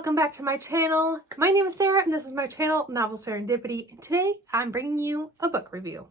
welcome back to my channel. My name is Sarah and this is my channel, Novel Sarah-ndipity, and today I'm bringing you a book review.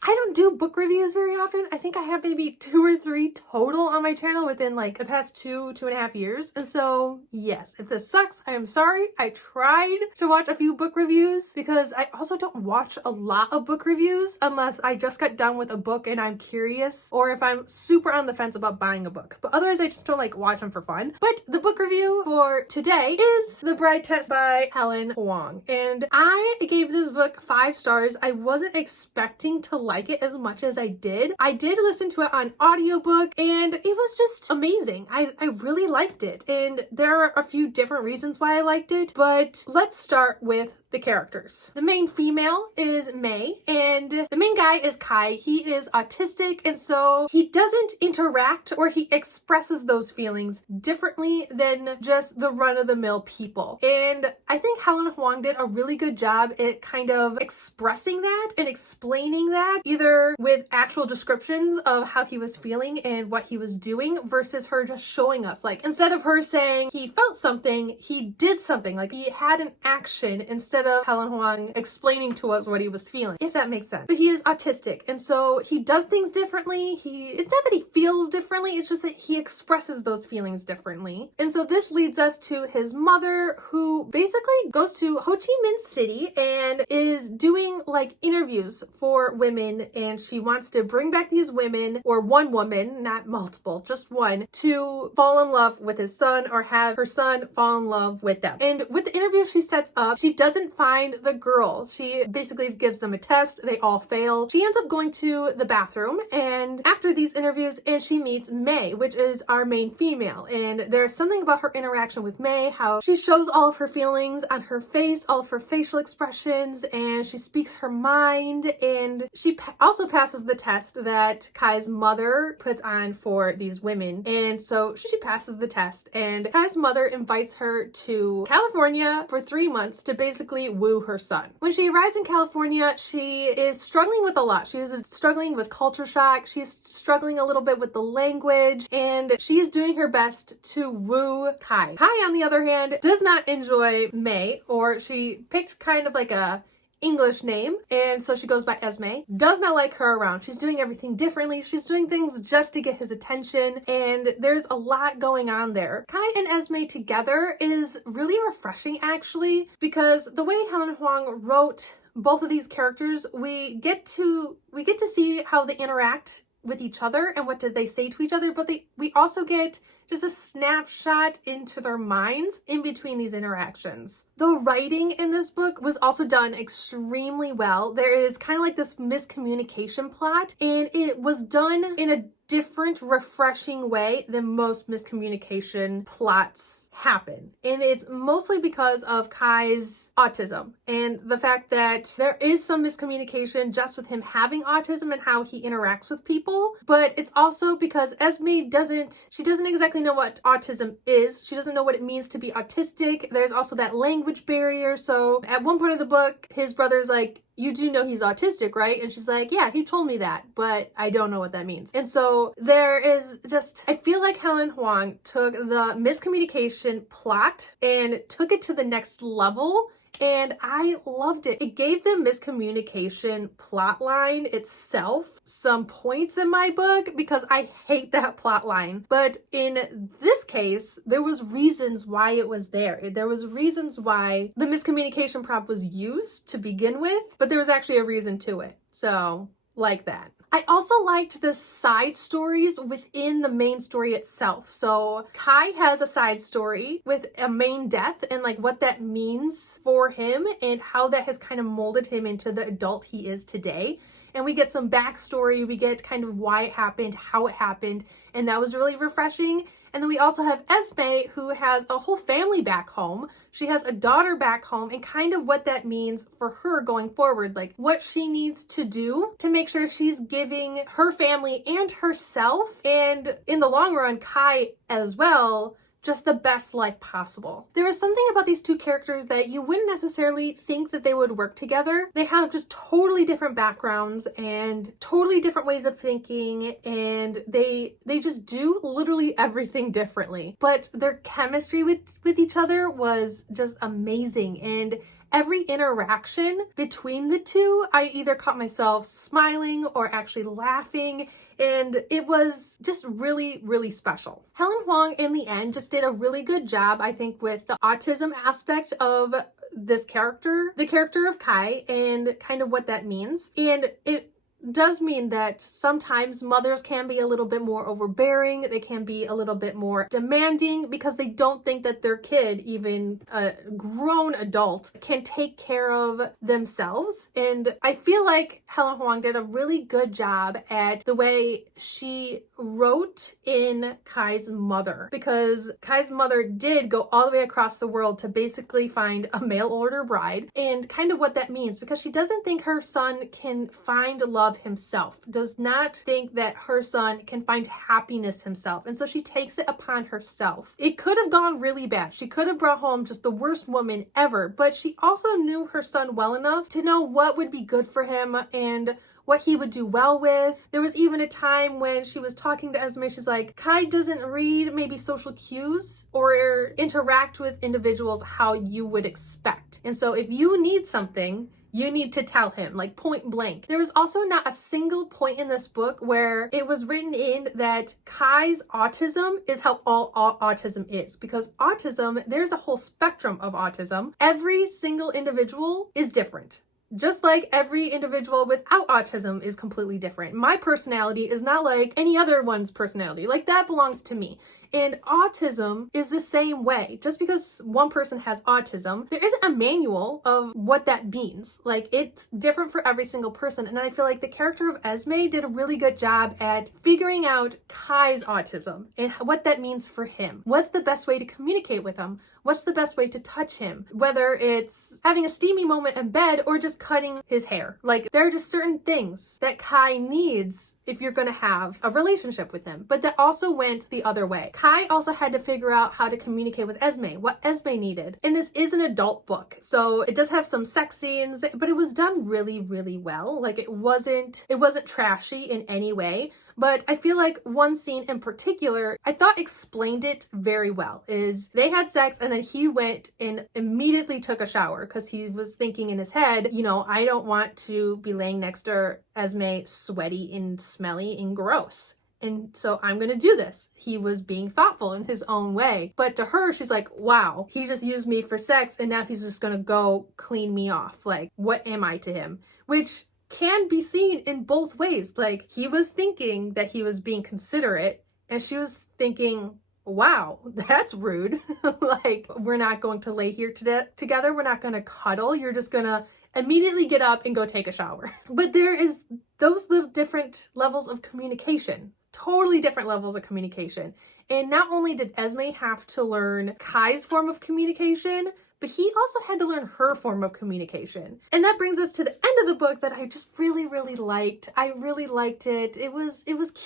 I don't do book reviews very often. I think I have maybe 2 or 3 total on my channel within like the past 2.5 years. And so yes, if this sucks, I am sorry. I tried to watch a few book reviews because I also don't watch a lot of book reviews unless I just got done with a book and I'm curious, or if I'm super on the fence about buying a book. But otherwise I just don't like watch them for fun. But the book review for today is The Bride Test by Helen Hoang. And I gave this book 5 stars. I wasn't expecting to like it as much as I did. I did listen to it on audiobook and it was just amazing. I really liked it, and there are a few different reasons why I liked it, but let's start with the characters. The main female is May and the main guy is Kai. He is autistic, and so he doesn't interact or he expresses those feelings differently than just the run-of-the-mill people. And I think Helen Hoang did a really good job at kind of expressing that and explaining that, either with actual descriptions of how he was feeling and what he was doing versus her just showing us, like, instead of her saying he felt something, he did something, like he had an action, instead of Helen Hoang explaining to us what he was feeling, if that makes sense. But he is autistic, and so he does things differently. It's not that he feels differently, it's just that he expresses those feelings differently. And so this leads us to his mother, who basically goes to Ho Chi Minh City and is doing like interviews for women, and she wants to bring back these women, or one woman, not multiple, just one, to fall in love with his son or have her son fall in love with them. And with the interview she sets up, she doesn't find the girl. She basically gives them a test. They all fail. She ends up going to the bathroom and after these interviews, and she meets May, which is our main female. And there's something about her interaction with May, how she shows all of her feelings on her face, all of her facial expressions, and she speaks her mind. And she also passes the test that Kai's mother puts on for these women. And so she passes the test, and Kai's mother invites her to California for 3 months to basically woo her son. When she arrives in California, she is struggling with a lot. She's struggling with culture shock. She's struggling a little bit with the language, and she's doing her best to woo Kai. Kai, on the other hand, does not enjoy May, or she picked kind of like a English name, and so she goes by Esme. Does not like her around. She's doing everything differently. She's doing things just to get his attention, and there's a lot going on there. Kai and Esme together is really refreshing, actually, because the way Helen Hoang wrote both of these characters, we get to see how they interact with each other and what did they say to each other, but we also get just a snapshot into their minds in between these interactions. The writing in this book was also done extremely well. There is kind of like this miscommunication plot, and it was done in a different, refreshing way than most miscommunication plots happen. And it's mostly because of Kai's autism and the fact that there is some miscommunication just with him having autism and how he interacts with people. But it's also because Esme doesn't exactly know what autism is. She doesn't know what it means to be autistic. There's also that language barrier. So at one point of the book, his brother's like, "You do know he's autistic, right?" And she's like, "Yeah, he told me that, but I don't know what that means." And so there is just, I feel like Helen Hoang took the miscommunication plot and took it to the next level, and I loved it. It gave the miscommunication plot line itself some points in my book because I hate that plot line. But in this case, there was reasons why it was there. There was reasons why the miscommunication prop was used to begin with, but there was actually a reason to it. So, like that. I also liked the side stories within the main story itself. So Kai has a side story with a main death and like what that means for him and how that has kind of molded him into the adult he is today. And we get some backstory, we get kind of why it happened, how it happened, and that was really refreshing. And then we also have Esme, who has a whole family back home. She has a daughter back home, and kind of what that means for her going forward, like what she needs to do to make sure she's giving her family and herself, and in the long run, Kai as well, just the best life possible. There is something about these two characters that you wouldn't necessarily think that they would work together. They have just totally different backgrounds and totally different ways of thinking, and they just do literally everything differently. But their chemistry with each other was just amazing, and every interaction between the two, I either caught myself smiling or actually laughing, and it was just really, really special. Helen Huang, in the end, just did a really good job, I think, with the autism aspect of this character, the character of Kai, and kind of what that means. And it does mean that sometimes mothers can be a little bit more overbearing, they can be a little bit more demanding because they don't think that their kid, even a grown adult, can take care of themselves. And I feel like Helen Huang did a really good job at the way she wrote in Kai's mother, because Kai's mother did go all the way across the world to basically find a mail order bride, and kind of what that means, because she doesn't think her son can find love himself, does not think that her son can find happiness himself, and so she takes it upon herself. It could have gone really bad. She could have brought home just the worst woman ever, but she also knew her son well enough to know what would be good for him and what he would do well with. There was even a time when she was talking to Esme, she's like, Kai doesn't read maybe social cues or interact with individuals how you would expect. And so if you need something, you need to tell him, like point blank. There was also not a single point in this book where it was written in that Kai's autism is how all autism is, because autism, there's a whole spectrum of autism. Every single individual is different. Just like every individual without autism is completely different. My personality is not like any other one's personality. Like, that belongs to me. And autism is the same way. Just because one person has autism, there isn't a manual of what that means. Like, it's different for every single person. And I feel like the character of Esme did a really good job at figuring out Kai's autism and what that means for him. What's the best way to communicate with him? What's the best way to touch him? Whether it's having a steamy moment in bed or just cutting his hair. Like, there are just certain things that Kai needs if you're gonna have a relationship with him. But that also went the other way. Kai also had to figure out how to communicate with Esme, what Esme needed. And this is an adult book, so it does have some sex scenes, but it was done really, really well. Like, it wasn't trashy in any way. But I feel like one scene in particular, I thought explained it very well, is they had sex and then he went and immediately took a shower because he was thinking in his head, you know, I don't want to be laying next to Esme sweaty and smelly and gross. And so I'm going to do this. He was being thoughtful in his own way. But to her, she's like, wow, he just used me for sex and now he's just going to go clean me off. Like, what am I to him? Which can be seen in both ways. Like, he was thinking that he was being considerate and she was thinking, wow, that's rude. Like, we're not going to lay here together. We're not going to cuddle. You're just going to immediately get up and go take a shower. But there is those little different levels of communication, totally different levels of communication. And not only did Esme have to learn Kai's form of communication, but he also had to learn her form of communication. And that brings us to the end of the book that I just really, really liked. I really liked it. It was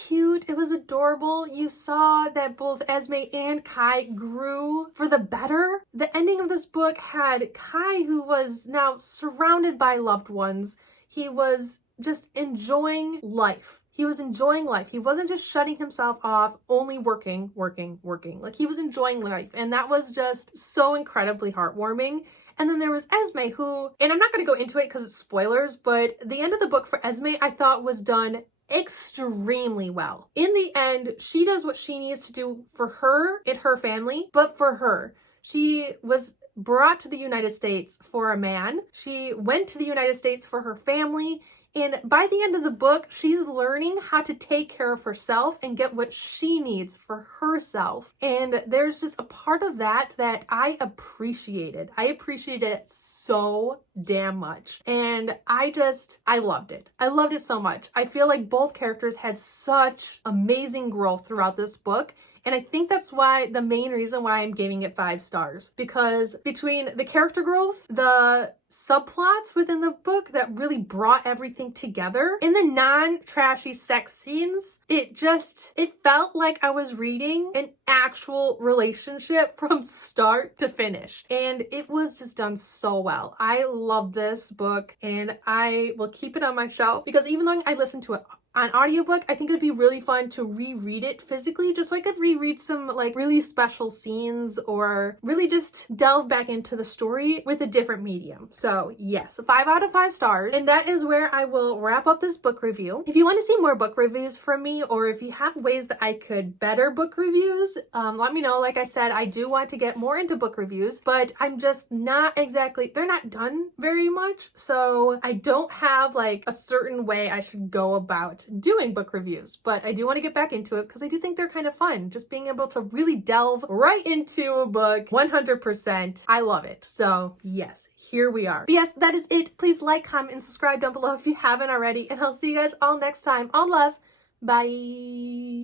cute. It was adorable. You saw that both Esme and Kai grew for the better. The ending of this book had Kai, who was now surrounded by loved ones. He was just enjoying life. He was enjoying life. He wasn't just shutting himself off, only working. Like, he was enjoying life. And that was just so incredibly heartwarming. And then there was Esme, who, and I'm not going to go into it because it's spoilers, but the end of the book for Esme, I thought was done extremely well. In the end, she does what she needs to do for her and her family, but for her. She was brought to the United States for a man. She went to the United States for her family. And by the end of the book, she's learning how to take care of herself and get what she needs for herself. And there's just a part of that I appreciated. I appreciated it so damn much. And I loved it. I loved it so much. I feel like both characters had such amazing growth throughout this book. And I think that's why the main reason why I'm giving it 5 stars, because between the character growth, the subplots within the book that really brought everything together, in the non-trashy sex scenes, it felt like I was reading an actual relationship from start to finish. And it was just done so well. I love this book and I will keep it on my shelf because even though I listened to it on audiobook, I think it would be really fun to reread it physically, just so I could reread some like really special scenes or really just delve back into the story with a different medium. So yes, 5 out of 5 stars. And that is where I will wrap up this book review. If you want to see more book reviews from me, or if you have ways that I could better book reviews, let me know. Like I said, I do want to get more into book reviews, but I'm just not exactly, they're not done very much. So I don't have like a certain way I should go about doing book reviews, but I do want to get back into it because I do think they're kind of fun. Just being able to really delve right into a book 100%. I love it. So yes, here we are. But yes, that is it. Please like, comment, and subscribe down below if you haven't already, and I'll see you guys all next time. All love. Bye.